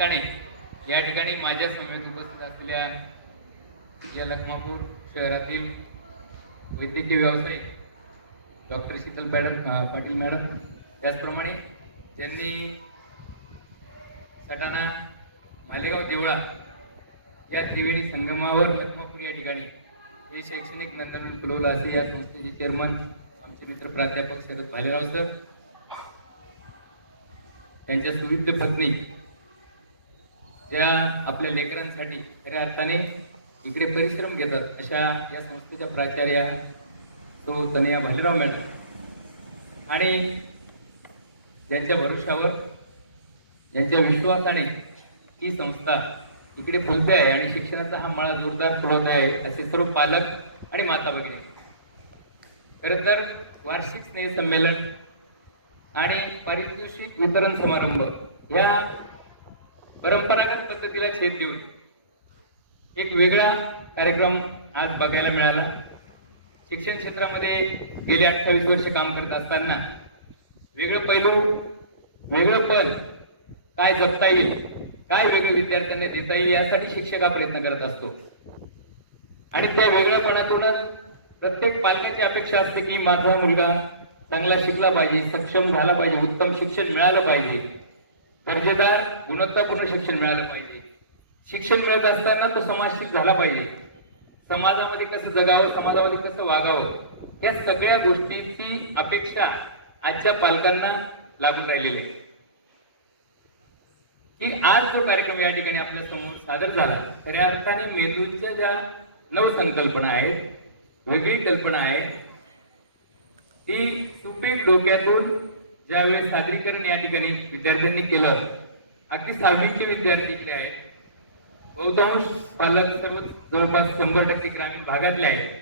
निमित्ताने या ठिकाणी माझ्या समेत उपस्थित असलेल्या या लखमापूर शहरातील वैद्यकीय व्यावसायिक डॉक्टर शीतल पाटील मॅडम, त्याचप्रमाणे ज्यांनी सटाणा मालेगाव देवळा या त्रिवेणी संगमावर लखमापूर या ठिकाणी हे शैक्षणिक नंदनवन फुलवलं असे या संस्थेचे चेअरमन आमचे मित्र प्राध्यापक शरद भालेराव सर, त्यांच्या सुविद्य पत्नी ज्या आपल्या लेकरांसाठी खऱ्या अर्थाने इकडे परिश्रम घेतात अशा या संस्थेच्या प्राचार्या तो तनया भालेराव मॅडम, आणि ज्यांच्या भरोशावर ज्यांच्या विश्वासाने ही संस्था इकडे पोहोचते आहे आणि शिक्षणाचा हा मळा जोरदार फुलवत आहे असे सर्व पालक आणि माता भगिनी. खरं तर वार्षिक स्नेह संमेलन आणि पारितोषिक वितरण समारंभ या परंपरागत पद्धतीला छेद देऊन एक वेगळा कार्यक्रम आज बघायला मिळाला. शिक्षण क्षेत्रामध्ये गेले 28 वर्ष काम करत असताना वेगळं पैलू, वेगळं पण काय जपता येईल, काय वेगळं विद्यार्थ्यांना देता येईल यासाठी शिक्षक हा प्रयत्न करत असतो. आणि त्या वेगळेपणातूनच प्रत्येक पालकाची अपेक्षा असते की माझा मुलगा चांगला शिकला पाहिजे, सक्षम झाला पाहिजे, उत्तम शिक्षण मिळालं पाहिजे, दर्जेदार गुणवत्तापूर्ण शिक्षण मिळालं पाहिजे. शिक्षण मिळत असताना तो समाजशिक झाला पाहिजे, समाजामध्ये कसं जगावं, समाजामध्ये कसं वागावं, या सगळ्या गोष्टींची अपेक्षा आजच्या पालकांना लागून राहिलेली आहे. की आज जो कार्यक्रम या ठिकाणी आपल्या समोर सादर झाला, खऱ्या अर्थाने मेंदूच्या ज्या नवसंकल्पना आहेत, वेगळी कल्पना आहे, ती सुपीक डोक्यातून ज्यावेळेस सादरीकरण या ठिकाणी विद्यार्थ्यांनी केलं, अगदी 6वीचे विद्यार्थी इकडे आहेत, बहुतांश पालक सर्व जवळपास 100% ग्रामीण भागातले आहेत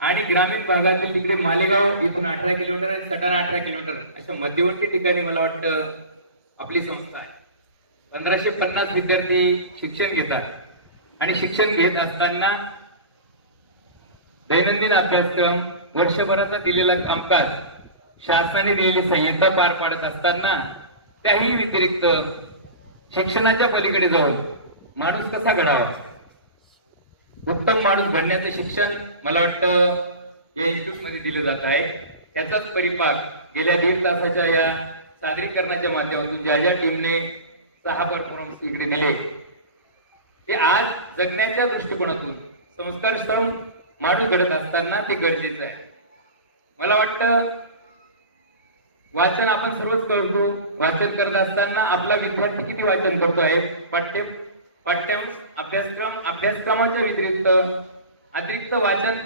आणि ग्रामीण भागातील तिकडे मालेगाव इथून 18 किलोमीटर आणि सटाणा 18 किलोमीटर अशा मध्यवर्ती ठिकाणी मला वाटतं आपली संस्था आहे. 1550 विद्यार्थी शिक्षण घेतात आणि शिक्षण घेत असताना दैनंदिन अभ्यासक्रम, वर्षभराचा दिलेला कामकाज, शासनाने दिलेली संहिता पार पाडत असताना त्याही व्यतिरिक्त शिक्षणाच्या पलीकडे जाऊन माणूस कसा घडावा, उत्तम माणूस घडण्याचं शिक्षण मला वाटतं या इन्स्टिट्यूट मध्ये दिलं जात आहे. त्याचाच परिपाक गेल्या 1.5 तासाच्या या सादरीकरणाच्या माध्यमातून ज्या ज्या टीमने 6 परफॉर्मन्स इकडे दिले, ते आज जगण्याच्या दृष्टिकोनातून संस्कारक्षम माणूस घडत असताना ते गरजेचं आहे. मला वाटतं वाचन आपण सर्वच करतो, वाचन करत असताना आपला विद्यार्थी किती वाचन करतो आहे, अभ्यासक्रमाच्या व्यतिरिक्त अतिरिक्त वाचन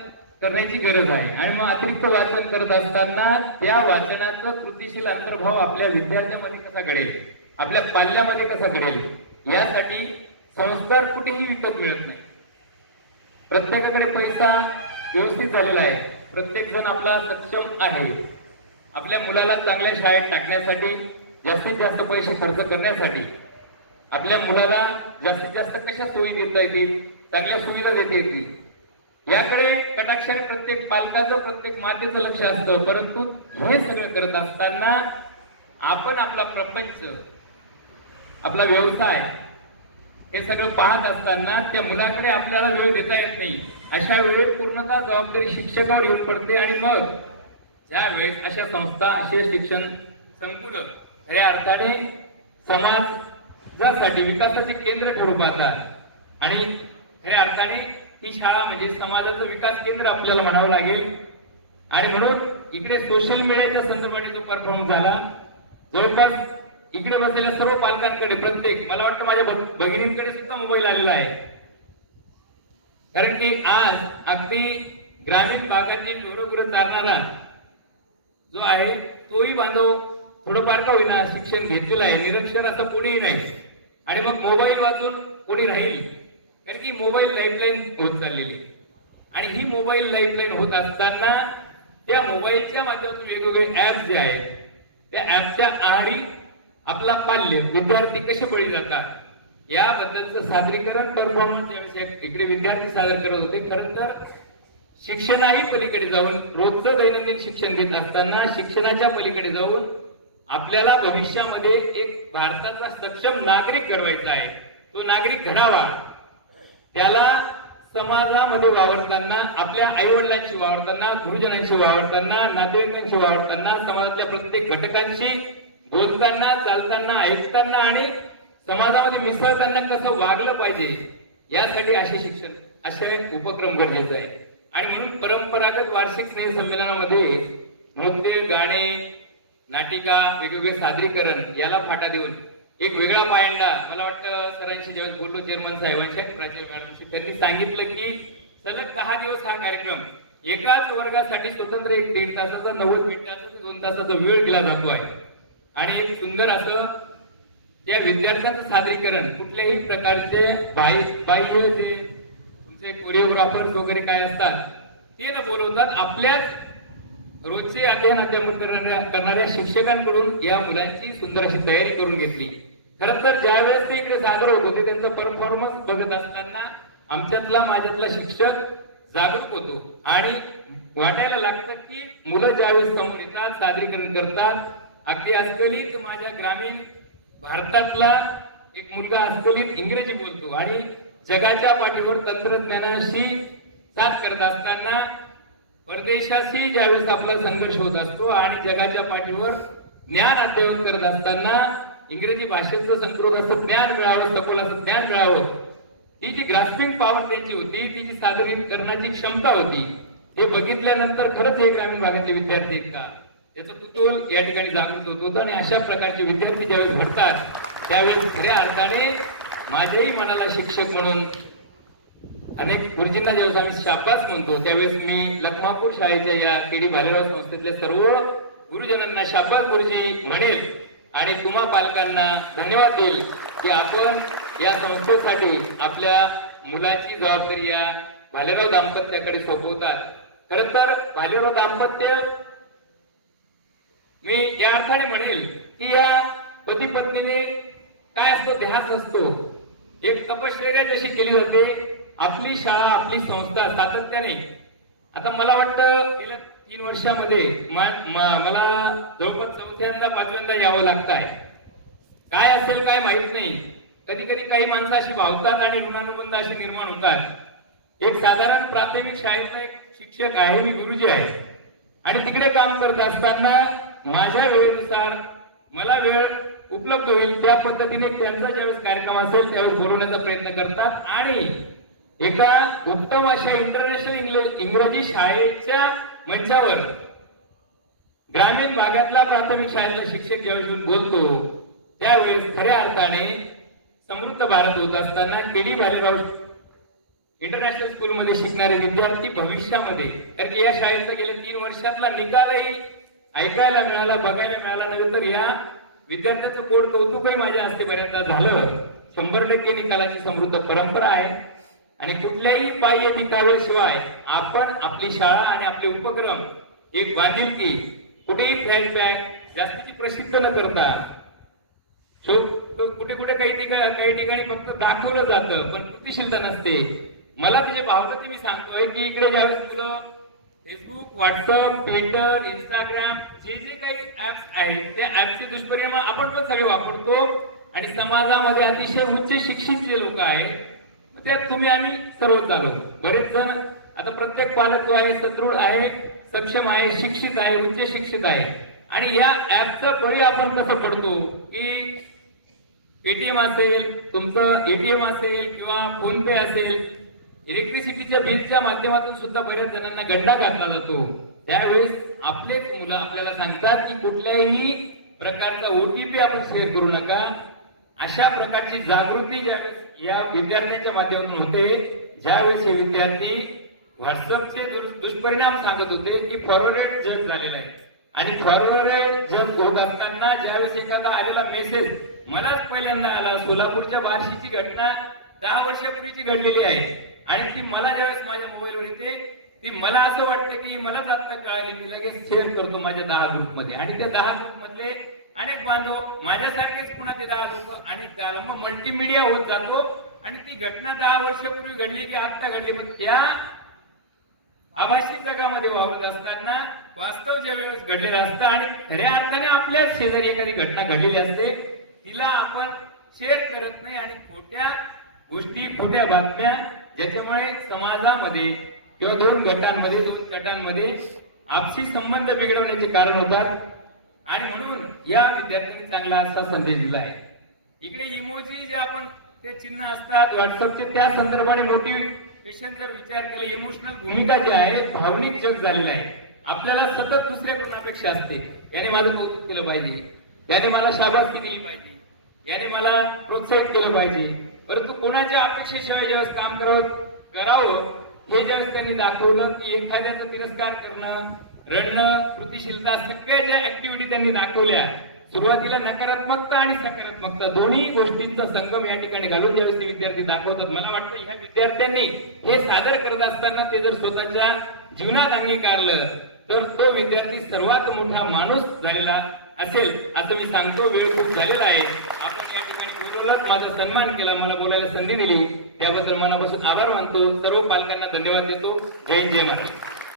करण्याची गरज आहे. आणि मग अतिरिक्त वाचन करत असताना त्या वाचनाचा कृतीशील अंतर्भाव आपल्या विद्यार्थ्यामध्ये कसा घडेल, आपल्या पाल्यामध्ये कसा घडेल, यासाठी संस्कार कुठेही विकत मिळत नाही. प्रत्येकाकडे पैसा व्यवस्थित झालेला आहे, प्रत्येक जण आपला सक्षम आहे. आपल्या मुलाला चांगल्या शाळेत टाकण्यासाठी, जास्तीत जास्त पैसे खर्च करण्यासाठी, आपल्या मुलाला जास्तीत जास्त कशा सोयी देता येतील, चांगल्या सुविधा देता येतील, याकडे कटाक्षाने प्रत्येक पालकाचं, प्रत्येक मातेचं लक्ष असतं. परंतु हे सगळं करत असताना आपण आपला प्रपंच, आपला व्यवसाय हे सगळं पाहत असताना त्या मुलाकडे आपल्याला वेळ देता येत नाही. अशा वेळेस पूर्णतः जबाबदारी शिक्षकावर येऊन पडते आणि मग ज्या वेळेस अशा संस्था, अशा शिक्षण संकुल खऱ्या अर्थाने समाजासाठी विकासाचे केंद्र ठरू पाहतात आणि खऱ्या अर्थाने ती शाळा म्हणजे समाजाचं विकास केंद्र आपल्याला म्हणावं लागेल. आणि म्हणून इकडे सोशल मीडियाच्या संदर्भाने जो परफॉर्मन्स झाला, जवळपास इकडे बसलेल्या सर्व पालकांकडे, प्रत्येक, मला वाटतं माझ्या भगिनींकडे सुद्धा मोबाईल आलेला आहे. कारण की आज अगदी ग्रामीण भागातील ढोरगुरं चालणारा जो आहे तोही बांधव थोडंफार का होईना शिक्षण घेतलेलं आहे, निरक्षर असं कोणीही नाही. आणि मग मोबाईल वाचून कोणी राहील, कारण की मोबाईल लाईफलाईन होत चाललेली. आणि ही मोबाईल लाईफलाईन होत असताना त्या मोबाईलच्या माध्यमातून वेगवेगळे ऍप जे आहेत, त्या ऍपच्या आडी आपला पाल्य विद्यार्थी कसे बळी जातात याबद्दलचं सादरीकरण परफॉर्मन्स इकडे विद्यार्थी सादर करत होते. खरं तर शिक्षणाही पलीकडे जाऊन, रोजचं दैनंदिन शिक्षण घेत असताना शिक्षणाच्या पलीकडे जाऊन आपल्याला भविष्यामध्ये एक भारताचा सक्षम नागरिक घडवायचा आहे. तो नागरिक घडावा, त्याला समाजामध्ये वावरताना, आपल्या आई वडिलांशी वावरताना, गुरुजनांशी वावरताना, नातेवाईकांशी वावरताना, समाजातल्या प्रत्येक घटकांशी बोलताना, चालताना, ऐकताना आणि समाजामध्ये मिसळताना कसं वागलं पाहिजे, यासाठी असे उपक्रम गरजेचे आहे. आणि म्हणून परंपरागत वार्षिक स्नेह संमेलनामध्ये नृत्य, गाणे, नाटिका, वेगवेगळे सादरीकरण याला फाटा देऊन एक वेगळा पायंडा, मला वाटतं सरांशी जेव्हा बोललो चेअरमन साहेबांशी, प्राचार्य मॅडमशी, त्यांनी सांगितलं की सलग 10 दिवस हा कार्यक्रम एकाच वर्गासाठी स्वतंत्र एक 1.5 तासाचा, 90 मिनिटाचा ते 2 तासाचा वेळ दिला जातो आहे. आणि एक सुंदर असं त्या विद्यार्थ्यांचं सादरीकरण, कुठल्याही प्रकारचे बाह्य जे तुमचे कोरिओग्राफर्स वगैरे काय असतात ते न बोलवतात, आपल्याच रोजचे अध्यापन करणाऱ्या शिक्षकांकडून या मुलांची सुंदर अशी तयारी करून घेतली. खरं तर ज्यावेळेस ते इकडे सादर होत होते, त्यांचा परफॉर्मन्स बघत असताना आमच्यातला, माझ्यातला शिक्षक जागरूक होतो आणि वाटायला लागतं की मुलं ज्यावेळेस समोर येतात, सादरीकरण करतात, अगदी अस्खलित माझ्या ग्रामीण भारतातला एक मुलगा अस्खलित इंग्रजी बोलतो आणि जगाच्या पाठीवर तंत्रज्ञानाशी साथ करत असताना, परदेशाशी ज्यावेळेस आपला संघर्ष होत असतो आणि जगाच्या पाठीवर ज्ञान अद्ययावत करत असताना इंग्रजी भाषेचं संस्कृत असं ज्ञान मिळावं, सखोल असं ज्ञान मिळावं, ही जी ग्रास्पिंग पॉवर त्यांची होती, ती जी सादरीकरणाची क्षमता होती, हे बघितल्यानंतर खरंच हे ग्रामीण भागातले विद्यार्थी आहेत का, याचं कुतूहल या ठिकाणी जागृत होत होतं. आणि अशा प्रकारचे विद्यार्थी ज्यावेळेस घडतात त्यावेळेस खऱ्या अर्थाने माझ्याही मनाला शिक्षक म्हणून अनेक गुरुजींना ज्यावेळेस आम्ही शाबास म्हणतो, त्यावेळेस मी लखमापूर शाळेच्या या केडी भालेराव संस्थेतल्या सर्व गुरुजनांना शाबास गुरुजी म्हणेल आणि तुम्हा पालकांना धन्यवाद देईल की आपण या संस्थेसाठी आपल्या मुलाची जबाबदारी या भालेराव दाम्पत्याकडे सोपवतात. खरं तर भालेराव दाम्पत्य, मी या अर्थाने म्हणेल की या पती पत्नीने काय असतो, ध्यास असतो, एक तपश्चर्या जशी केली जाते, आपली शाळा, आपली संस्था सातत्याने, आता मला वाटतं गेल्या 3 वर्षामध्ये मला जवळपास 4थ्यांदा 5व्यांदा यावं लागत आहे. काय असेल काय माहित नाही, कधी कधी काही माणसं अशी भावतात आणि ऋणानुबंध असे निर्माण होतात. एक साधारण प्राथमिक शाळेतला एक शिक्षक आहे, मी गुरुजी आहे आणि तिकडे काम करत असताना माझ्या वेळेनुसार मला वेळ उपलब्ध होईल त्या पद्धतीने त्यांचा ज्यावेळेस कार्यक्रम असेल त्यावेळेस बोलवण्याचा प्रयत्न करतात आणि एका उत्तम अशा इंटरनॅशनल इंग्रजी शाळेच्या मंचावर ग्रामीण भागातला प्राथमिक शाळेतला शिक्षक ज्यावेळेस बोलतो त्यावेळेस खऱ्या अर्थाने समृद्ध भारत होत असताना केडी भालेराव इंटरनॅशनल स्कूलमध्ये शिकणारे विद्यार्थी भविष्यामध्ये, कारण की या शाळेचा गेल्या 3 वर्षातला निकालही ऐकायला मिळाला, बघायला मिळाला नव्हे, तर या विद्यार्थ्यांचं कोड कौतुकही माझ्या हस्ते बऱ्याचदा झालं. 100% निकालाची समृद्ध परंपरा आहे आणि कुठल्याही बाह्य निकालाशिवाय आपण आपली शाळा आणि आपले उपक्रम एक बांधिलकी, कुठेही फ्लॅशबॅक जास्तीची प्रसिद्ध न करता, कुठे कुठे काही ठिकाणी फक्त दाखवलं जातं पण कृतीशीलता नसते. मला त्याचे भावना ते मी सांगतोय की इकडे ज्यावेळेस मुलं फेसबुक, व्हॉट्सअप, ट्विटर, इंस्टाग्राम जे काही ऍप्स आहेत त्या ऍपचे दुष्परिणाम आपण पण सगळे वापरतो आणि समाजामध्ये अतिशय उच्च शिक्षित जे लोक आहेत त्यात तुम्ही आम्ही सर्वच झालो. बरेच जण आता प्रत्येक पालक जो आहे सदृढ आहे, सक्षम आहे, शिक्षित आहे, उच्च शिक्षित आहे आणि या ऍपचं बळी आपण कसं पडतो की पेटीएम असेल, तुमचं एटीएम असेल किंवा फोन पे असेल, इलेक्ट्रिसिटीच्या बिलच्या माध्यमातून सुद्धा बऱ्याच जणांना गड्डा घातला जातो. त्यावेळेस आपलेच मुलं आपल्याला सांगतात की कुठल्याही प्रकारचा ओटीपी आपण शेअर करू नका. अशा प्रकारची जागृती ज्यावेळेस या विद्यार्थ्यांच्या माध्यमातून होते, ज्यावेळेस हे विद्यार्थी व्हॉट्सअपचे दुष्परिणाम सांगत होते की फॉरवर्डेड जग झालेला आहे आणि फॉरवर्डेड जग होत असताना ज्यावेळेस एखादा आलेला मेसेज मलाच पहिल्यांदा आला, सोलापूरच्या बार्शीची घटना 10 वर्षापूर्वीची घडलेली आहे आणि ती मला ज्यावेळेस माझ्या मोबाईलवर येते ती मला असं वाटतं की मलाच आता कळाली, मी लगेच शेअर करतो माझ्या 10 ग्रुपमध्ये आणि त्या 10 ग्रुप मधले अनेक बांधव माझ्यासारखेच पुन्हा ते 10 लोक अनेक झाला, मग मल्टीमीडिया होत जातो आणि ती घटना 10 वर्षापूर्वी घडली की आता घडली. पण त्या आभासी जगामध्ये वावरत असताना वास्तव ज्या वेळेस घडलेलं असतं आणि खऱ्या अर्थाने आपल्या शेजारी एखादी घटना घडलेली असते तिला आपण शेअर करत नाही आणि खोट्या गोष्टी खोट्या बातम्या ज्याच्यामुळे समाजामध्ये किंवा दोन गटांमध्ये दोन गटांमध्ये आपसी संबंध बिघडवण्याचे कारण होतात आणि म्हणून या विद्यार्थ्यांनी चांगला असा संदेश दिला आहे. इकडे इमोजी जे आपण ते चिन्ह असतात व्हॉट्सअपचे त्या संदर्भाने मोटिवेशन जर विचार केला इमोशनल भूमिका जी आहे भावनिक जग झालेलं आहे. आपल्याला सतत दुसऱ्याकडून अपेक्षा असते याने माझं कौतुक केलं पाहिजे, याने मला शाबासकी दिली पाहिजे, याने मला प्रोत्साहित केलं पाहिजे. परंतु कोणाच्या अपेक्षेशिवाय ज्यावेळेस काम करावं हे ज्यावेळेस त्यांनी दाखवलं की एखाद्याचा तिरस्कार करणं रडणं कृतिशीलता सगळ्या ज्या ऍक्टिव्हिटी त्यांनी दाखवल्या सुरुवातीला नकारात्मकता आणि सकारात्मकता दोन्ही गोष्टींचा संगम या ठिकाणी घालून ज्यावेळेस ते विद्यार्थी दाखवतात मला वाटतं ह्या विद्यार्थ्यांनी हे सादर करत असताना ते जर स्वतःच्या जीवनात अंगीकारलं तर तो विद्यार्थी सर्वात मोठा माणूस झालेला असेल असं मी सांगतो. वेळ खूप झालेला आहे. आपण या ठिकाणी बोलवलं माझा सन्मान केला मला बोलायला संधी दिली त्याबद्दल मनापासून आभार मानतो. सर्व पालकांना धन्यवाद देतो. जय हिंद जय महाराष्ट्र.